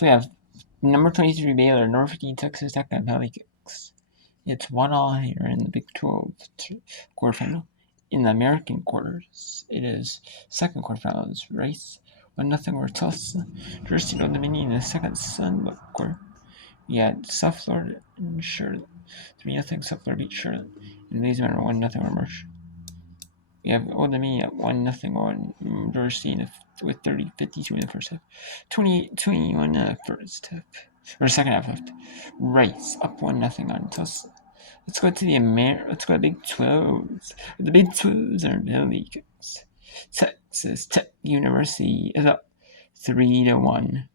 So we have number 23 Baylor, number 15 Texas Tech on penalty kicks. It's 1-1 here in the Big 12 quarterfinal. In the American quarters, it is second quarterfinal. It's Rice 1-0 over Tulsa. Jersey Old Dominion in the second Sunbelt quarter. We had South Florida and Charlotte 3-0. South Florida beat Charlotte. And Ladies Manor 1-0 over Marsh. We have Old Dominion at 1-0 on Jersey with 30-52 in the first half. 28-21 in the first half. Or second half left. Rice up 1-0 on Tulsa. Let's go to Big 12s. The Big 12s are penalty kicks. Texas Tech University is up 3-1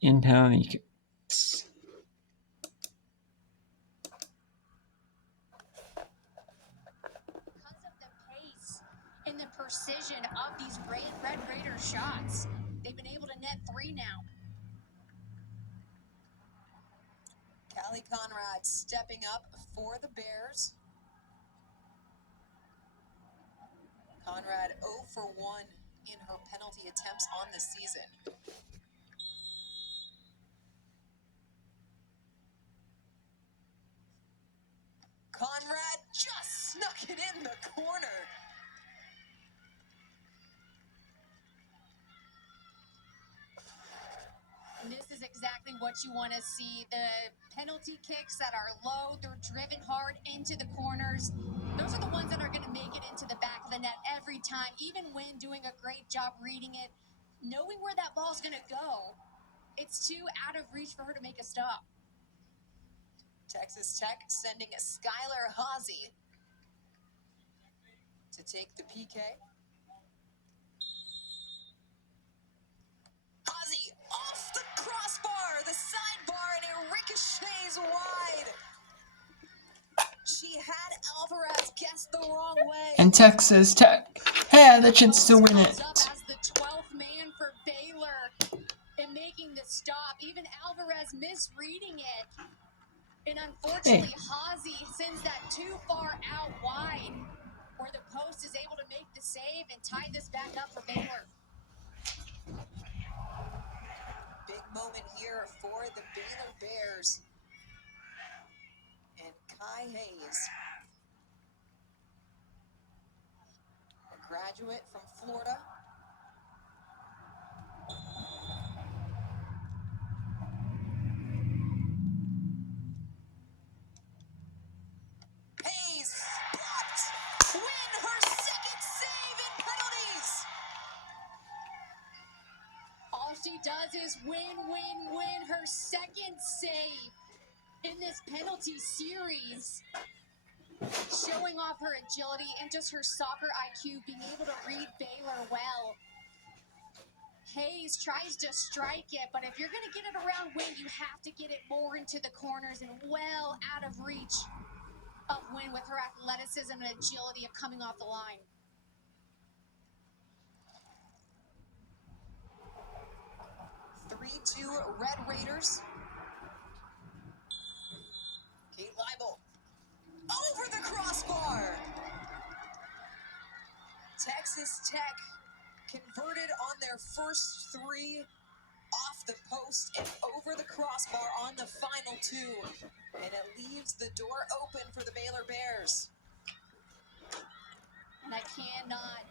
in penalty kicks. Because of the pace and the precision of these Red Raider shots, they've been able to net 3 now. Callie Conrad stepping up for the Bears. Conrad 0 for 1 in her penalty attempts on the season. Conrad just snuck it in the corner. And this is exactly what you want to see. The penalty kicks that are low, they're driven hard into the corners. Those are the ones that are going to make it into the back of the net every time, even when doing a great job reading it, knowing where that ball's going to go. It's too out of reach for her to make a stop. Texas Tech sending Skylar Hazy to take the PK. Hazy off the crossbar, the sidebar, and it ricochets wide. She had Alvarez guess the wrong way. And Texas Tech had the chance to win it. As the 12th man for Baylor in making the stop, even Alvarez misreading it. And unfortunately, Hazy sends that too far out wide, where the post is able to make the save and tie this back up for Baylor. Big moment here for the Baylor Bears. And Kai Hayes, a graduate from Florida. Hayes blocked. Win her second save in penalties. All she does is win her second save in this penalty series. Showing off her agility and just her soccer IQ, being able to read Baylor well. Hayes tries to strike it, but if you're going to get it around Wynn, you have to get it more into the corners and well out of reach of Wynn with her athleticism and agility of coming off the line. (3-2) Red Raiders. Kate Leibel over the crossbar. Texas Tech converted on their first 3 off the post and over the crossbar on the final 2. And it leaves the door open for the Baylor Bears. And I cannot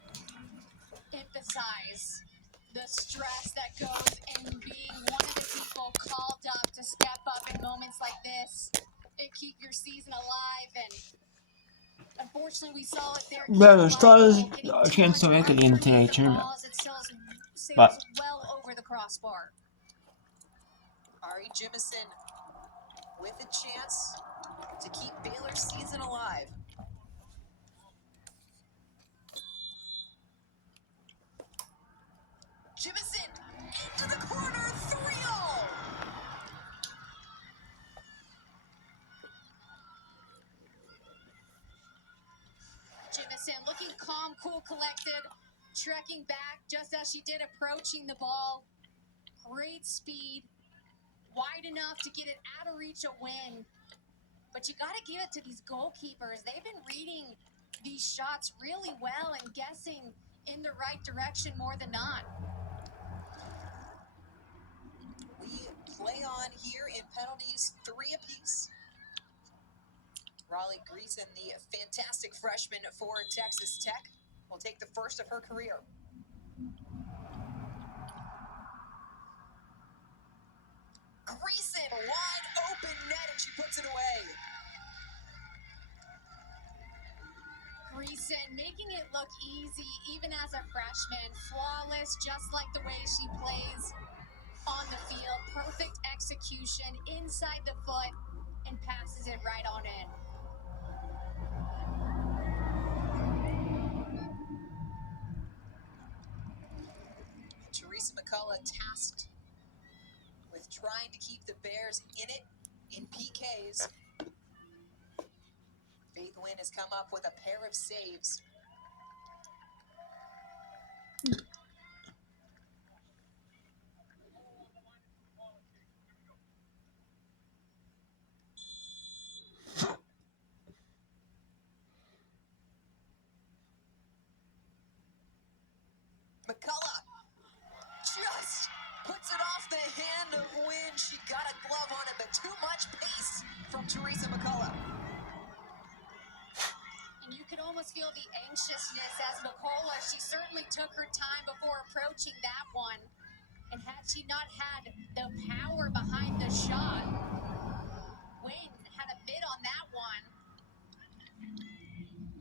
emphasize the stress that goes in being one of the people called up to step up in moments like this and keep your season alive. And unfortunately, we saw it there. Baylor still has a chance to make it in today's tournament. But well over the crossbar. Ari Jimison with a chance to keep Baylor's season alive. Jimison into the corner, 3-0. Jimison looking calm, cool, collected, trekking back just as she did, approaching the ball. Great speed, wide enough to get it out of reach of Wynn. But you got to give it to these goalkeepers. They've been reading these shots really well and guessing in the right direction more than not. penalties, 3 apiece. Raleigh Greason, the fantastic freshman for Texas Tech, will take the first of her career. Greason, wide open net, and she puts it away. Greason making it look easy even as a freshman. Flawless, just like the way she plays on the field. Perfect execution inside the foot and passes it right on in. Teresa McCullough tasked with trying to keep the Bears in it in PKs. Faith Wynn has come up with a pair of saves. McCullough just puts it off the hand of Wynn. She got a glove on it, but too much pace from Teresa McCullough. And you could almost feel the anxiousness as McCullough. She certainly took her time before approaching that one. And had she not had the power behind the shot, Wynn had a bid on that one.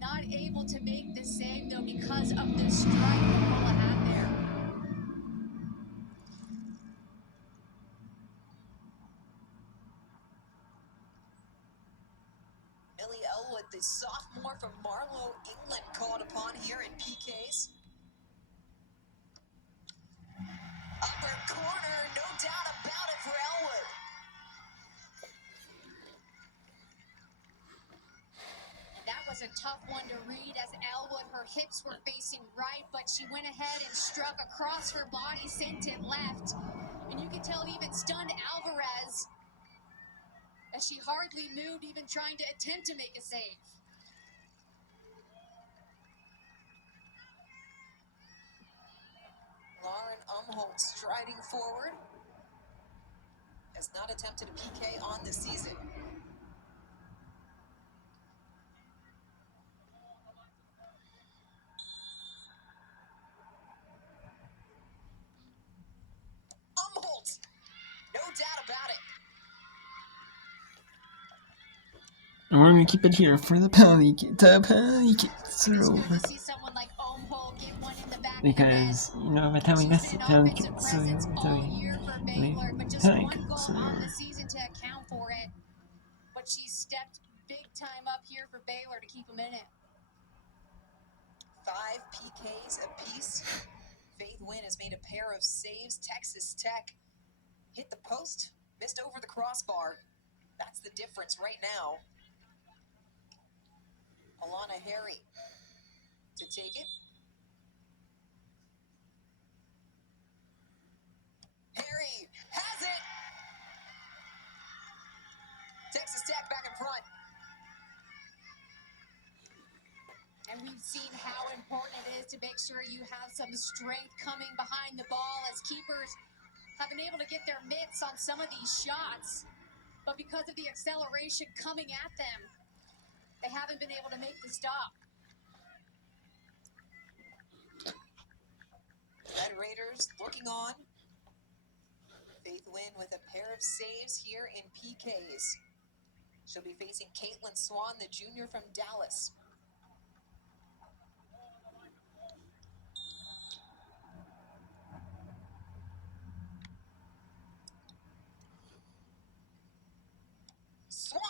Not able to make the save, though, because of the strike McCullough had there. Millie Elwood, the sophomore from Marlow, England, called upon here in PKs. Upper corner, no doubt about it for Elwood. And that was a tough one to read as Elwood, her hips were facing right, but she went ahead and struck across her body, sent it left. And you could tell it even stunned Alvarez as she hardly moved, even trying to attempt to make a save. Lauren Umholt striding forward. Has not attempted a PK on the season. Umholt, no doubt about it. And we're going to keep it here for the penalty kick. The penalty kicks are It's over. good to see someone like Umholt get one in the back Because, you know, by the time we miss She's the been an penalty offensive kicks, so we presence have all year for Baylor, but just penalty one goal kicks are on over. the season to account for it. But she stepped big time up here for Baylor to keep them in it. 5 PKs apiece. Faith Wynn has made a pair of saves. Texas Tech hit the post, missed over the crossbar. That's the difference right now. Alana Harry to take it. Harry has it. Texas Tech back in front. And we've seen how important it is to make sure you have some strength coming behind the ball as keepers have been able to get their mitts on some of these shots. But because of the acceleration coming at them, they haven't been able to make the stop. Red Raiders looking on. Faith Wynn with a pair of saves here in PKs. She'll be facing Caitlin Swan, the junior from Dallas. Swan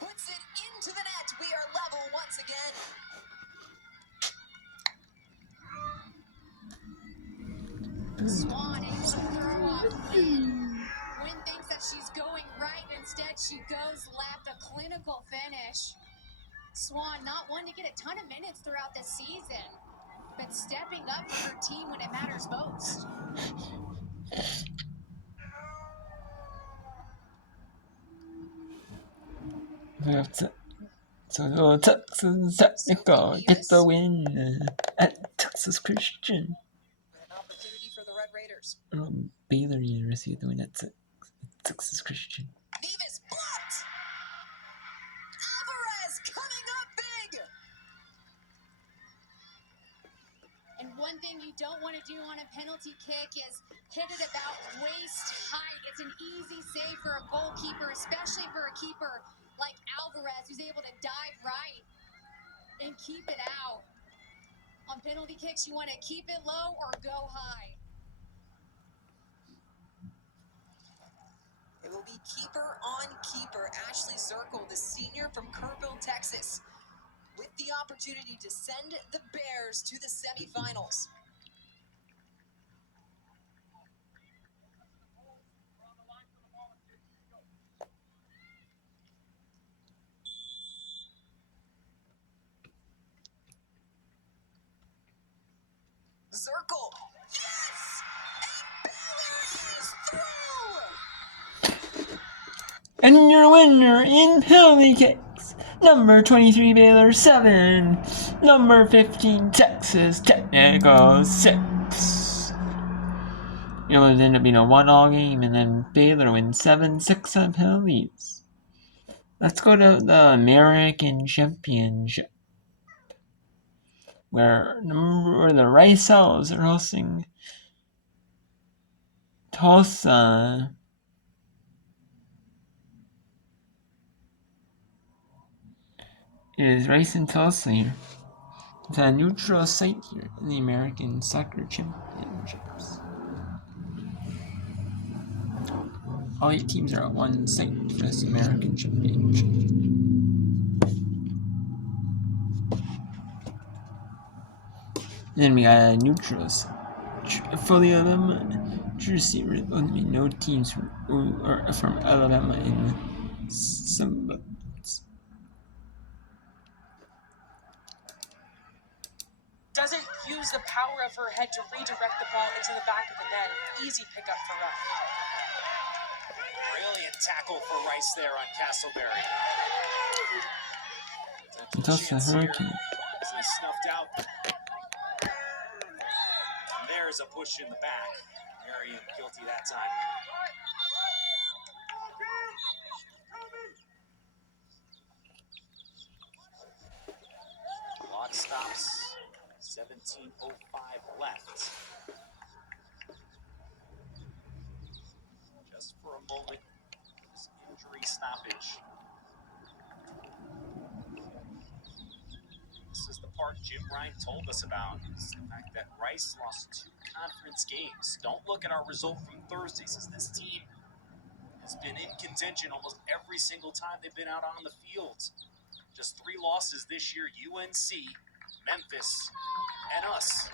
puts it into the net. We are level once again. Swan able to throw off Wynn. Wynn thinks that she's going right. Instead, she goes left. A clinical finish. Swan not one to get a ton of minutes throughout the season, but stepping up for her team when it matters most. So Texas Technical get the win at Texas Christian. An opportunity for the Red Raiders. Baylor University get the win at Texas Christian. penalty kick is hit at about waist height. It's an easy save for a goalkeeper, especially for a keeper like Alvarez, who's able to dive right and keep it out. On penalty kicks, you want to keep it low or go high. It will be keeper on keeper. Ashley Zirkle, the senior from Kerrville, Texas, with the opportunity to send the Bears to the semifinals. Zirkle, yes! And Baylor is through! And your winner in penalty kicks, number 23 Baylor 7, number 15 Texas Technical 6. It would end up being a 1-all game, and then Baylor wins 7-6 on penalties. Let's go to the American Championship, where the Rice Owls are hosting Tulsa. It is Rice and Tulsa here. It's a neutral site here in the American Soccer Championships. All 8 teams are at one site for this American Championship. Then we got a neutral site. Fully Alabama jersey. No teams from Alabama in some buttons. Doesn't use the power of her head to redirect the ball into the back of the net. Easy pickup for Ruff. Brilliant tackle for Rice there on Castleberry. Tulsa Hurricane. Easily snuffed out. And there's a push in the back. Marion guilty that time. Clock stops. 17:05 left. Just for a moment, this injury stoppage. This is the part Jim Ryan told us about. It's the fact that Rice lost 2 conference games. Don't look at our result from Thursday, since this team has been in contention almost every single time they've been out on the field. Just 3 losses this year: UNC, Memphis, and us.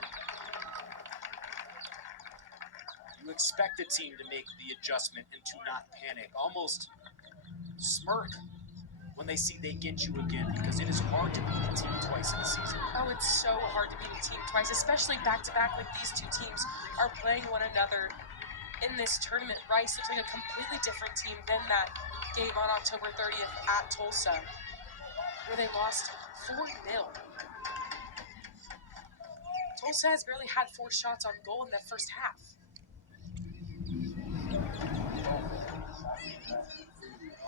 You expect a team to make the adjustment and to not panic, almost smirk when they see they get you again, because it is hard to beat a team twice in a season. Oh, it's so hard to beat a team twice, especially back-to-back like these 2 teams are playing one another in this tournament. Rice looks like a completely different team than that game on October 30th at Tulsa, where they lost 4-0. Tulsa has barely had 4 shots on goal in that first half.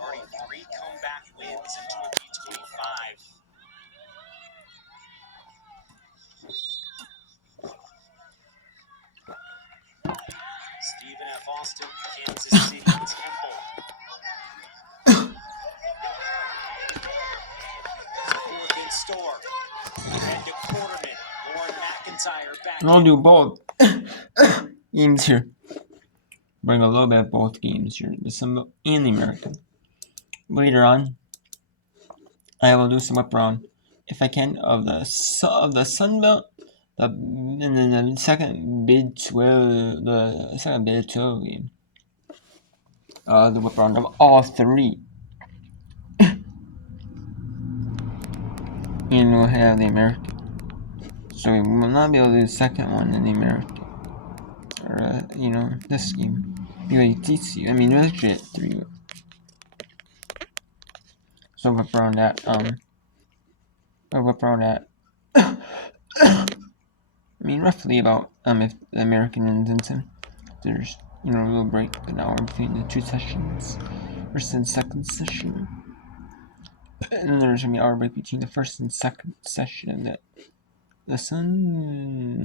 Already 3 comeback wins in 2025. Stephen F. Austin, Kansas City, Temple. Fourth in store. Ahead to Quarterman. Lauren McIntyre back. I'll do both games here. Bring a little bit of both games here, the Sun and the American. Later on, I will do some whip around, if I can, of the Sun Belt, and then the second Big 12, game. The whip around of all 3. And we'll have the American. So we will not be able to do the second one in the American. Or, this game. Because I mean, we're actually at 3. So whip around that, I mean, roughly about, if the American ends in, there's, a little break, an hour between the 2 sessions, first and second session. And there's gonna be an hour break between the first and second session of the Sun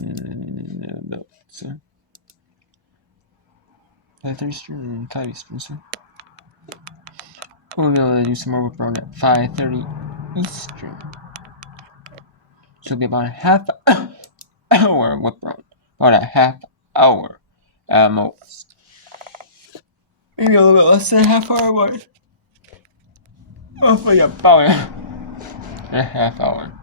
Belt. So 5:30 Eastern and 5 Eastern, so we'll be able to do some more whip around at 5:30 Eastern. So it'll be about a half hour whip around. About a half hour at most. Maybe a little bit less than a half hour, but roughly about a half hour.